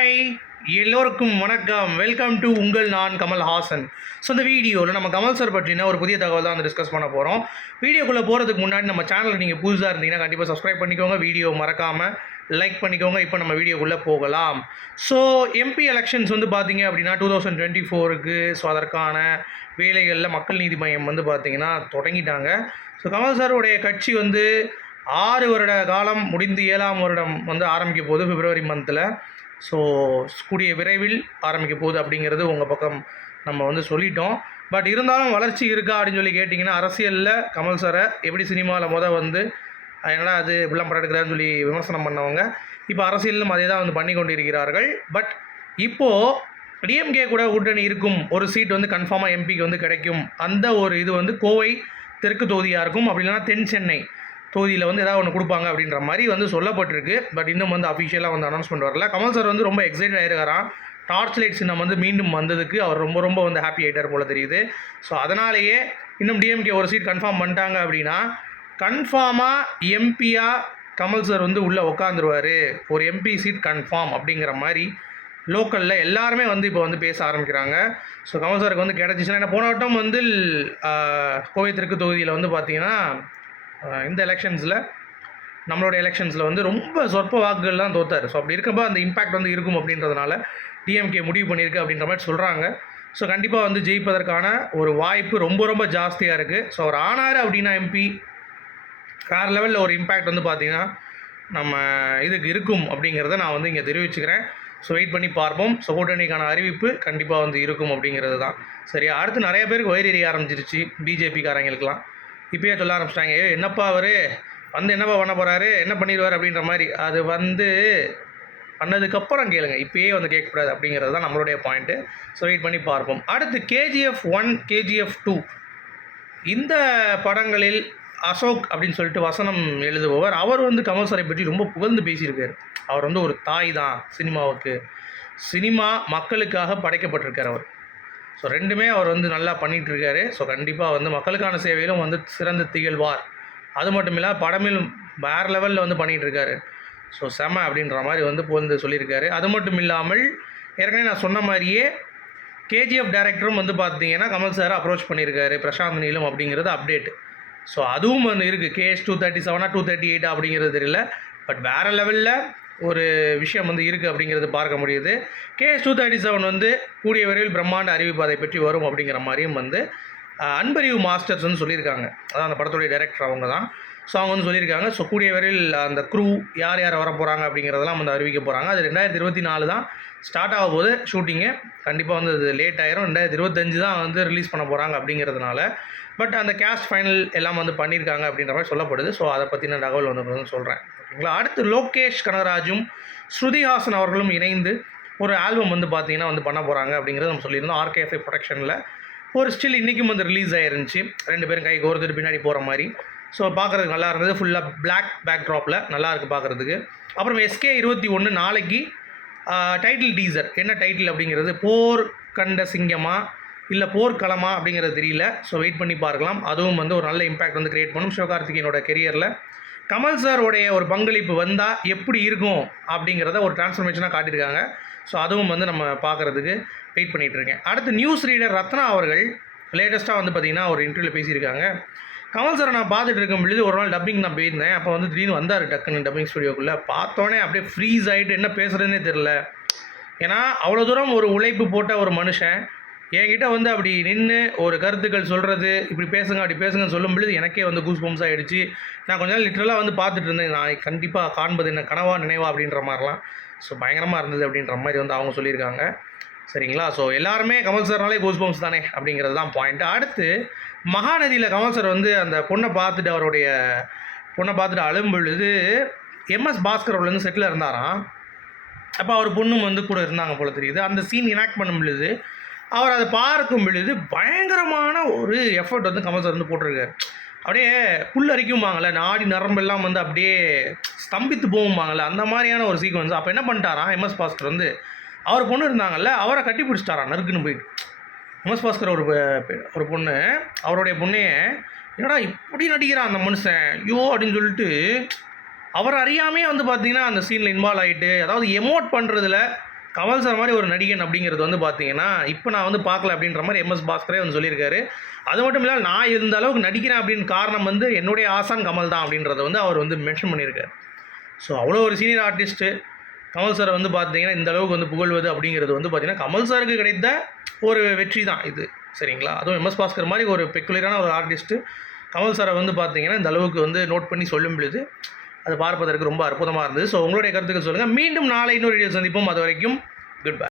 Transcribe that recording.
Hi, எல்லோருக்கும் வணக்கம். Welcome to உங்கள் நான் கமல் ஹாசன். ஸோ இந்த வீடியோவில் நம்ம கமல் சார் பற்றின ஒரு புதிய தகவல் தான் வந்து டிஸ்கஸ் பண்ண போகிறோம். வீடியோக்குள்ளே போகிறதுக்கு முன்னாடி நம்ம சேனலுக்கு நீங்கள் புதுசாக இருந்தீங்கன்னா கண்டிப்பாக சப்ஸ்கிரைப் பண்ணிக்கோங்க, வீடியோ மறக்காமல் லைக் பண்ணிக்கோங்க. இப்போ நம்ம வீடியோக்குள்ளே போகலாம். ஸோ எம்பி எலெக்ஷன்ஸ் வந்து பார்த்தீங்க அப்படின்னா 2024க்கு ஸோ அதற்கான வேலைகளில் மக்கள் நீதி மையம் வந்து பார்த்திங்கன்னா தொடங்கிட்டாங்க. ஸோ கமல் சாருடைய கட்சி வந்து 6 வருட காலம் முடிந்து 7ஆம் வருடம் வந்து ஆரம்பிக்க போகுது பிப்ரவரி மந்தில். ஸோ கூடிய விரைவில் ஆரம்பிக்க போகுது அப்படிங்கிறது உங்கள் பக்கம் நம்ம வந்து சொல்லிட்டோம். பட் இருந்தாலும் வளர்ச்சி இருக்கா அப்படின்னு சொல்லி கேட்டிங்கன்னா, அரசியலில் கமல் சாரை எப்படி சினிமாவில் வந்து என்னடா அது இப்படிலாம் படம் எடுக்கிறாருன்னு சொல்லி விமர்சனம் பண்ணவங்க இப்போ அரசியலும் அதே தான் வந்து பண்ணி கொண்டு இருக்கிறார்கள். பட் இப்போது டிஎம்கே கூட கூட்டணி இருக்கும், ஒரு சீட் வந்து கன்ஃபார்மாக எம்பிக்கு வந்து கிடைக்கும். அந்த ஒரு இது வந்து கோவை தெற்கு தொகுதியாக இருக்கும், அப்படி இல்லைனா தென் சென்னை தொகுதியில் வந்து ஏதாவது ஒன்று கொடுப்பாங்க அப்படின்ற மாதிரி வந்து சொல்லப்பட்டிருக்கு. பட் இன்னும் வந்து அஃபிஷியலாக வந்து அனௌன்ஸ்மெண்ட் வரல. கமல் சார் வந்து ரொம்ப எக்ஸைட் ஆகிருக்காராம். டார்ச் லைட் சின்னம் வந்து மீண்டும் வந்ததுக்கு அவர் ரொம்ப வந்து ஹாப்பி ஆகிட்டார் போல தெரியுது. ஸோ அதனாலேயே இன்னும் டிஎம்கே ஒரு சீட் கன்ஃபார்ம் பண்ணிட்டாங்க அப்படின்னா கன்ஃபார்மாக எம்பியாக கமல் சார் வந்து உள்ளே உட்காந்துருவார், ஒரு எம்பி சீட் கன்ஃபார்ம் அப்படிங்கிற மாதிரி லோக்கலில் எல்லாருமே வந்து இப்போ வந்து பேச ஆரம்பிக்கிறாங்க. ஸோ கமல் சாருக்கு வந்து கிடச்சிச்சுன்னா, ஏன்னா போன வட்டம் வந்து கோவை தெற்கு தொகுதியில் வந்து பார்த்திங்கன்னா இந்த எலெக்ஷன்ஸில் நம்மளோட எலெக்ஷன்ஸில் வந்து ரொம்ப சொற்ப வாக்குகள் தான் தோத்தார். ஸோ அப்படி இருக்கப்போ அந்த இம்பேக்ட் வந்து இருக்கும் அப்படின்றதுனால டிஎம்கே முடிவு பண்ணியிருக்கு அப்படின்ற மாதிரி சொல்கிறாங்க. ஸோ கண்டிப்பாக வந்து ஜெயிப்பதற்கான ஒரு வாய்ப்பு ரொம்ப ஜாஸ்தியாக இருக்குது. ஸோ அவர் ஆனார் அப்படின்னா எம்பி வேறு லெவலில் ஒரு இம்பேக்ட் வந்து பார்த்திங்கன்னா நம்ம இதுக்கு இருக்கும் அப்படிங்கிறத நான் வந்து இங்கே தெரிவிச்சுக்கிறேன். ஸோ வெயிட் பண்ணி பார்ப்போம். ஸோ கூட்டணிக்கான அறிவிப்பு கண்டிப்பாக வந்து இருக்கும் அப்படிங்கிறது தான். சரியா, அடுத்து நிறைய பேருக்கு வயிறு எறிய ஆரம்பிச்சிருச்சு பிஜேபிக்காரங்களுக்கெல்லாம். இப்போயே சொல்ல ஆரம்பிச்சிட்டாங்க, என்னப்பா அவர் வந்து என்னப்பா பண்ண போகிறாரு, என்ன பண்ணிடுவார் அப்படின்ற மாதிரி. அது வந்து பண்ணதுக்கப்புறம் கேளுங்க, இப்போயே வந்து கேட்கக்கூடாது அப்படிங்கிறது தான் நம்மளுடைய பாயிண்ட்டு. ஸோ வெயிட் பண்ணி பார்ப்போம். அடுத்து KGF 1, KGF 2 இந்த படங்களில் அசோக் அப்படின்னு சொல்லிட்டு வசனம் எழுதுபவர், அவர் வந்து கமல் சாரை பற்றி ரொம்ப புகழ்ந்து பேசியிருக்கார். அவர் வந்து ஒரு தாய் தான் சினிமாவுக்கு, சினிமா மக்களுக்காக படைக்கப்பட்டிருக்கார் அவர். ஸோ ரெண்டுமே அவர் வந்து நல்லா பண்ணிகிட்ருக்காரு. ஸோ கண்டிப்பாக வந்து மக்களுக்கான சேவையிலும் வந்து சிறந்து திகழ்வார். அது மட்டும் இல்லை, படமில் வேறு லெவலில் வந்து பண்ணிகிட்ருக்காரு. ஸோ செம அப்படின்ற மாதிரி வந்து புகழ்ந்து சொல்லியிருக்காரு. அது மட்டும் இல்லாமல் ஏற்கனவே நான் சொன்ன மாதிரியே KGF டைரக்டரும் வந்து பார்த்தீங்கன்னா கமல் சாரை அப்ரோச் பண்ணியிருக்காரு, பிரசாந்த் நீலம் அப்படிங்கிறது அப்டேட். ஸோ அதுவும் வந்து இருக்குது. KS 237 238 அப்படிங்கிறது தெரியல, பட் வேறு லெவலில் ஒரு விஷயம் வந்து இருக்குது அப்படிங்கிறது பார்க்க முடியுது. KS 237 வந்து கூடிய விரைவில் பிரம்மாண்ட அறிவிப்பு அதை பற்றி வரும் அப்படிங்கிற மாதிரியும் வந்து அன்பறிவு மாஸ்டர்ஸ் வந்து சொல்லியிருக்காங்க. அதான் அந்த படத்துடைய டைரக்டர் அவங்க தான். ஸோ அவங்க வந்து சொல்லியிருக்காங்க. ஸோ கூடிய விரைவில் அந்த க்ரூ யார் யார் வர போகிறாங்க அப்படிங்கிறதெல்லாம் வந்து அறிவிக்க போகிறாங்க. அது 2024 தான் ஸ்டார்ட் ஆக போகுது ஷூட்டிங்கு. கண்டிப்பாக வந்து அது லேட் ஆயிரும். 2025 தான் வந்து ரிலீஸ் பண்ண போகிறாங்க அப்படிங்கிறதுனால. பட் அந்த கேஸ்ட் ஃபைனல் எல்லாம் வந்து பண்ணியிருக்காங்க அப்படின்ற மாதிரி சொல்லப்படுது. ஸோ அதை பற்றின தகவல் வந்து சொல்கிறேன், ஓகேங்களா. அடுத்து லோகேஷ் கனகராஜும் ஸ்ருதிஹாசன் அவர்களும் இணைந்து ஒரு ஆல்பம் வந்து பார்த்திங்கன்னா வந்து பண்ண போகிறாங்க அப்படிங்கிறது நம்ம சொல்லியிருந்தோம். RKFI ப்ரொடக்ஷனில் ஒரு ஸ்டில் இன்றைக்கும் வந்து ரிலீஸ் ஆகிருந்துச்சு, ரெண்டு பேரும் கை கோர்த்துட்டு பின்னாடி போகிற மாதிரி. ஸோ பார்க்குறதுக்கு நல்லா இருந்தது, ஃபுல்லாக பிளாக் பேக்ட்ராப்பில் நல்லா இருக்குது பார்க்குறதுக்கு. அப்புறம் SK21 நாளைக்கு டைட்டில் டீசர், என்ன டைட்டில் அப்படிங்கிறது போர் கண்ட சிங்கமா இல்லை போர்க்களமா அப்படிங்கிறது தெரியல. ஸோ வெயிட் பண்ணி பார்க்கலாம். அதுவும் வந்து ஒரு நல்ல இம்பேக்ட் வந்து க்ரியேட் பண்ணும் சிவகார்த்திகேயனோட கெரியரில். கமல் சாரோடைய ஒரு பங்களிப்பு வந்தால் எப்படி இருக்கும் அப்படிங்கிறத ஒரு டிரான்ஸ்ஃபர்மேஷனாக காட்டியிருக்காங்க. ஸோ அதுவும் வந்து நம்ம பார்க்குறதுக்கு வெயிட் பண்ணிகிட்ருக்கேன். அடுத்து நியூஸ் ரீடர் ரத்னா அவர்கள் லேட்டஸ்ட்டாக வந்து பார்த்திங்கன்னா ஒரு இன்டர்வியூவில் பேசியிருக்காங்க. கமல் சாரை நான் பார்த்துட்டு இருக்கும் பொழுது ஒரு நாள் டப்பிங் நான் போயிருந்தேன். அப்போ வந்து திடீர்னு வந்தார் டக்குன்னு டப்பிங் ஸ்டுடியோக்குள்ளே. பார்த்தோன்னே அப்படியே ஃப்ரீஸ் ஆகிட்டு என்ன பேசுகிறதுனே தெரில. ஏன்னா அவ்வளோ தூரம் ஒரு உழைப்பு போட்ட ஒரு மனுஷன் என்கிட்ட வந்து அப்படி நின்று ஒரு கருத்துக்கள் சொல்கிறது, இப்படி பேசுங்க அப்படி பேசுங்கன்னு சொல்லும் பொழுது எனக்கே வந்து கூஸ் பம்ஸ் ஆகிடுச்சு. நான் கொஞ்ச நாள் லிட்டரலாக வந்து பார்த்துட்டு இருந்தேன், நான் கண்டிப்பாக காண்பது என்ன கனவா நினைவா அப்படின்ற மாதிரிலாம். ஸோ பயங்கரமாக இருந்தது அப்படின்ற மாதிரி வந்து அவங்க சொல்லியிருக்காங்க. சரிங்களா. ஸோ எல்லாருமே கமல் சார்னாலே கூஸ் பம்ஸ் தானே அப்படிங்கிறது தான் பாயிண்ட்டு. அடுத்து மகாநதியில் கமல் சார் வந்து அந்த பொண்ணை பார்த்துட்டு அழும் பொழுது MS பாஸ்கர் அவர் வந்து செட்டில் இருந்தாராம். அப்போ அவர் பொண்ணும் வந்து கூட இருந்தாங்க போல தெரியுது. அந்த சீன் இனாக்ட் பண்ணும் பொழுது அவர் அதை பார்க்கும் பொழுது பயங்கரமான ஒரு எஃபர்ட் வந்து கமல் சார் வந்து போட்டிருக்காரு. அப்படியே புல்லரிக்கும்பாங்கள்ல, நாடி நரம்பெல்லாம் வந்து அப்படியே ஸ்தம்பித்து போகும்பாங்கள்ல, அந்த மாதிரியான ஒரு சீக்வன்ஸ். அப்போ என்ன பண்ணிட்டாராம் MS பாஸ்கர் வந்து அவர் பொண்ணு இருந்தாங்கல்ல, அவரை கட்டி பிடிச்சிட்டாராம் நறுக்குன்னு போயிட்டு. MS பாஸ்கர் ஒரு பொண்ணு, அவருடைய பொண்ணையே என்னடா இப்படி நடிக்கிறான் அந்த மனுஷன் ஐயோ அப்படின்னு சொல்லிட்டு அவர் அறியாமே வந்து பார்த்திங்கன்னா அந்த சீனில் இன்வால்வ் ஆகிட்டு, அதாவது எமோட் பண்ணுறதுல கமல் சார் மாதிரி ஒரு நடிகன் அப்படிங்கிறது வந்து பார்த்தீங்கன்னா இப்போ நான் வந்து பார்க்கல அப்படின்ற மாதிரி எம்எஸ் பாஸ்கரே வந்து சொல்லியிருக்காரு. அது மட்டும் இல்லாமல் நான் இந்த அளவுக்கு நடிக்கிறேன் அப்படின்னு காரணம் வந்து என்னுடைய ஆசான் கமல் தான் அப்படின்றத வந்து அவர் வந்து மென்ஷன் பண்ணியிருக்காரு. ஸோ அவ்வளோ ஒரு சீனியர் ஆர்டிஸ்ட்டு கமல் சாரை வந்து பார்த்தீங்கன்னா இந்த அளவுக்கு வந்து புகழ்வது அப்படிங்கிறது வந்து பார்த்தீங்கன்னா கமல் சாருக்கு கிடைத்த ஒரு வெற்றி தான் இது. சரிங்களா? அதுவும் எம்எஸ் பாஸ்கர் மாதிரி ஒரு பெக்குலரான ஒரு ஆர்டிஸ்ட்டு கமல் சாரை வந்து பார்த்தீங்கன்னா இந்த அளவுக்கு வந்து நோட் பண்ணி சொல்லும் பொழுது அது பார்ப்பதற்கு ரொம்ப அற்புதமாக இருந்தது. ஸோ உங்களுடைய கருத்துக்கள் சொல்லுங்கள். மீண்டும் நாளை இன்னொரு வீடியோ சந்திப்போம். அது வரைக்கும் குட் பை.